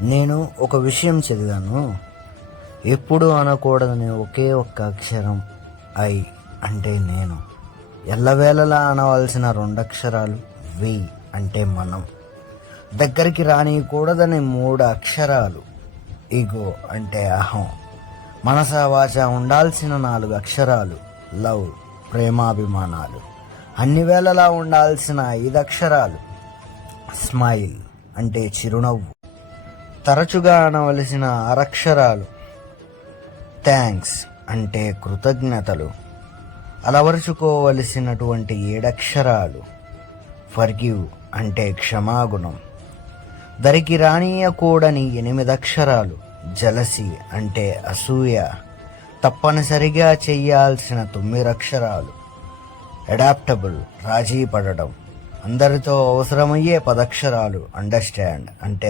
నేను ఒక విషయం చదివాను. ఎప్పుడు అనకూడదని ఒకే ఒక్క అక్షరం ఐ అంటే నేను. ఎల్లవేళలా అనవలసిన రెండక్షరాలు వి అంటే మనం. దగ్గరికి రానియకూడదని మూడు అక్షరాలు ఈగో అంటే అహం. మనస వాచ ఉండాల్సిన నాలుగు అక్షరాలు లవ్ ప్రేమాభిమానాలు. అన్ని వేళలా ఉండాల్సిన ఐదు అక్షరాలు స్మైల్ అంటే చిరునవ్వు. తరచుగా అనవలసిన ఆరక్షరాలు థ్యాంక్స్ అంటే కృతజ్ఞతలు. అలవరుచుకోవలసినటువంటి ఏడక్షరాలు ఫర్గివ్ అంటే క్షమాగుణం. దరికి రానియకూడని 8 అక్షరాలు జలసి అంటే అసూయ. తప్పనిసరిగా చెయ్యాల్సిన 9 అక్షరాలు అడాప్టబుల్ రాజీ పడడం. అందరితో అవసరమయ్యే 10 అక్షరాలు అండర్స్టాండ్ అంటే